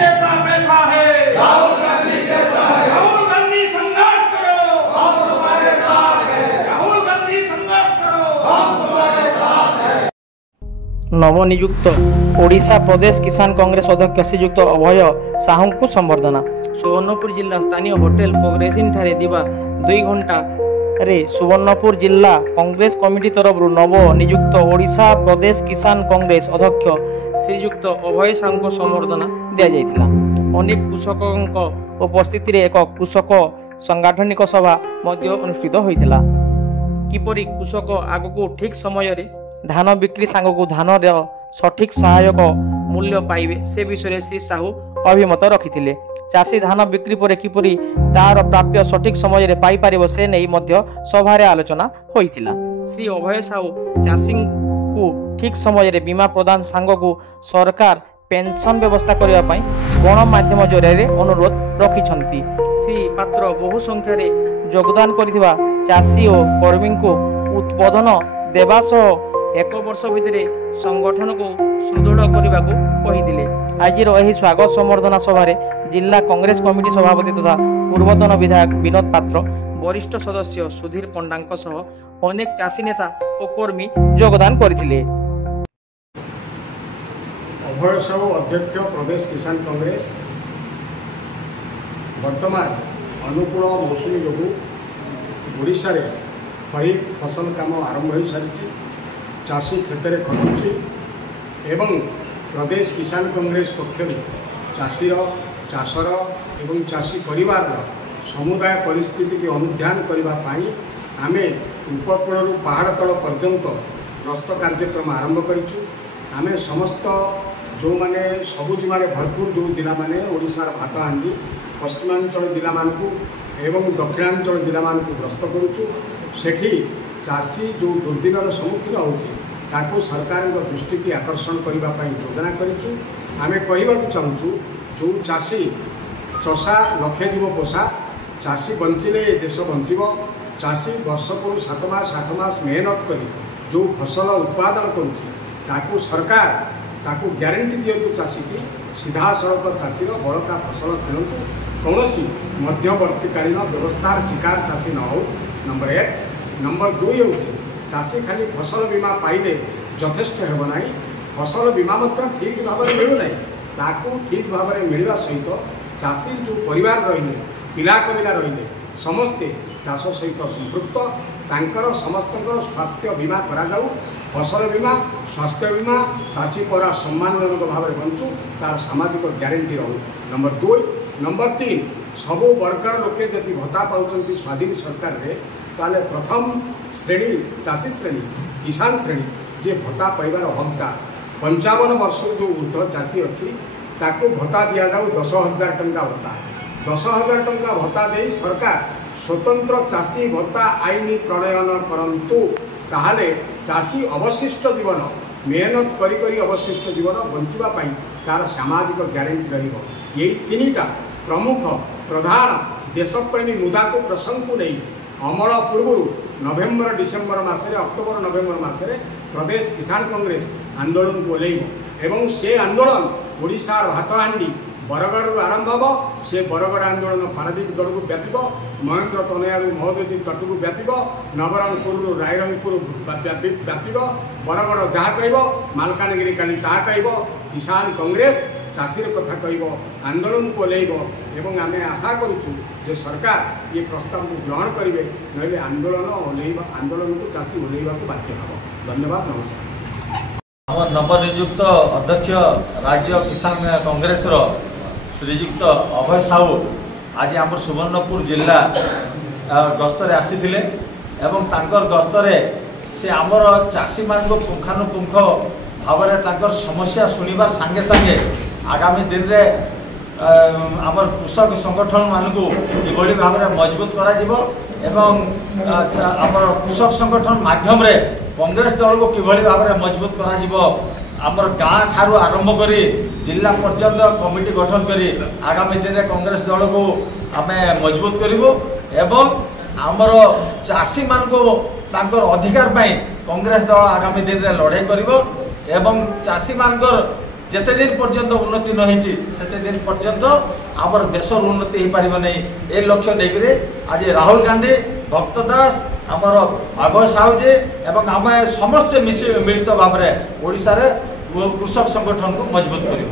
नेता कैसा है? राहुल गांधी जैसा है। राहुल गांधी संघर्ष करो, हम तुम्हारे साथ हैं। राहुल गांधी संघर्ष करो, हम तुम्हारे साथ हैं। नवनियुक्त ओडिशा प्रदेश किसान कांग्रेस अध्यक्ष श्रीयुक्त अभय साहू को संबर्धना। सुवर्णपुर जिला स्थानीय होटेल प्रोग्रेसिन ठारे दिवा 2 घंटा रे सुवर्णपुर जिला कांग्रेस कमिटी तरफ नव नियुक्त ओडिशा प्रदेश किसान कांग्रेस अध्यक्ष श्रीयुक्त अभय साहू को संबर्धना दिया जायतिला। अनेक कृषकों उपस्थिति रे एक कृषक सांगठनिक सभा मध्य अनुष्ठित होइतिला। किपरि कृषक आगको ठीक समय रे धान बिक्री सांगको धान सठिक सहायक मूल्य पाइबे से विषय श्री साहू अभिमत रखिथिले। चाषी धान बिक्री पर किपरि तार प्राप्य सठिक समय रे पाई पारिबो से नै मध्य सभारे आलोचना होइथिला। श्री अभय साहू चाषी को ठीक समय रे बीमा प्रदान सांगको सरकार पेंशन व्यवस्था करबा पई गणमाध्यम जरिया अनुरोध रखिछंती। श्री पात्र बहु संख्या रे योगदान करिथिबा चाषी और कर्मी को उद्बोधन देवा सह 1 वर्ष भितर संगठन को सुदृढ़ करने को कही। आज स्वागत संबर्धना सभारे जिला कांग्रेस कमिटी सभापति तथा पूर्वतन विधायक विनोद पात्र, वरिष्ठ सदस्य सुधीर पंडा सह अनेक चाषी नेता और कर्मी योगदान करथिले। अभय साहू अध्यक्ष प्रदेश किसान कांग्रेस वर्तमान अनुकूल मौसुमी जो ओडिशा रे खरीफ फसल काम आरंभ हो सारी चाषी क्षेत्र में खटुची एवं प्रदेश किसान कांग्रेस पक्षर चाषीर चाषर एवं चाषी परिवार समुदाय परिस्थिति की अनुध्यान करने आम उपकूल पहाड़ तल पर्यंत गस्त कार्यक्रम आरंभ करूँ। आम समस्त जो मैंने सबु जिले भरपूर जो जिला मैंने ओडिशार भातहांडी पश्चिमांचल जिला मानू एवं दक्षिणांचल जिला मानू ग्रस्त करुचु। सेठी चाषी जो दुर्दिनर सम्मुखीन होती सरकार दृष्टि की आकर्षण करने योजना करूँ। आम कहवाक चाहूँ जो चाषी चषा लक्षे जीव पोषा चाषी बंचिले देश बंचब। चाषी वर्ष को 7 मास 8 मास मेहनत कर जो फसल उत्पादन करुँ सरकार ताकू ग्यारंटी दिंतु चाषी की सीधा सड़क चाषीर बड़का फसल किणु कौन मध्यवर्तीकालीन व्यवस्थार शिकार चाषी न हो। नंबर 1। नंबर 2 हूँ चाषी खाली फसल बीमा पाइले यथेष्ट होना। फसल बीमा ठीक भाव में मिलूना ताकू ठीक भाव में मिलवा सहित चाषी जो परिवार रही पिला कबिला रही समस्ते चाष सहित संपृक्त तांकर समस्त स्वास्थ्य बीमा करा जाऊ। फसल बीमा स्वास्थ्य बीमा चाषी परा सम्मानजनक भाव में बंचू तार सामाजिक ग्यारंटी रहू। नंबर 2। नंबर 3 सबू वर्गर लोके जदि भत्ता पाँच स्वाधीन सरकार रे ताले प्रथम श्रेणी चाषी श्रेणी किसान श्रेणी जे भत्ता पाइबार हकदार 55 वर्ष जो ऊर्ध्व चाषी अच्छी ताको भत्ता दि जाऊ 10,000 टंका भत्ता। 10,000 टंका भत्ता दे सरकार स्वतंत्र चाषी भत्ता आईन प्रणयन करंतु ताहले चाषी अवशिष्ट जीवन मेहनत करी अवशिष्ट जीवन बंचापी तार सामाजिक ग्यारंटी रहिबो। यही 3टा प्रमुख प्रधान देशप्रेमी मुदा को प्रसंग को नहीं अमल पूर्व नवेम्बर डिसेम्बर मसरे अक्टोबर नवेम्बर मसरे प्रदेश किसान कांग्रेस आंदोलन को ओह्लैब एवं से आंदोलन ओडिशार भातहांडी बरगढ़ आरंभ हो। से बरगढ़ आंदोलन पारादीपगढ़ को व्यापीब, महेन्द्र तनयारू महोदधी तट को व्यापीब, नवरंगपुर रायरंगपुर व्यापीब, बरगढ़ जहाँ कह मालकानगिरी काली ता कह किसान कांग्रेस चाषीर कथा कह आंदोलन को ओह्लैब एवं आम आशा करुचु जे सरकार ये प्रस्ताव को ग्रहण करेंगे नहले आंदोलन को चाषी ओह्लैवा को बाध्य हो। धन्यवाद। नमस्कार। आम नवनियुक्त अध्यक्ष राज्य किसान कांग्रेस श्रीयुक्त अभय साहू आज आम सुवर्णपुर जिला गस्तर आसीथिले एवं तांकर गस्तरे से आमर चाषी मान को पुंखानुपुंख भाव में समस्या शुणिबार सांगे सांगे आगामी दिन में आमर कृषक संगठन मानक किभली भाव में मजबूत करा एवं आमर कृषक संगठन माध्यम रे कांग्रेस दल को किभली भाव में मजबूत करा आमर गाँ ठारू आरंभ करी जिला पर्यंत कमिटी गठन करी आगामी दिन में कांग्रेस दल को आम मजबूत करूँ एवं आमर चाषी मान को तांकर अधिकार पाई कांग्रेस दल आगामी दिन में लड़ाई करिवो एवं चाषी मानकर जेते दिन पर्यंत उन्नति न होती सेते दिन पर्यंत आमर देशर उन्नति हो पार नहीं ए लक्ष्य नहीं आज राहुल गांधी भक्त दास आमर अभय साहू जी एवं आम समस्ते मिलित भाव में ओडिशा रे कृषक संगठन को मजबूत करूँ।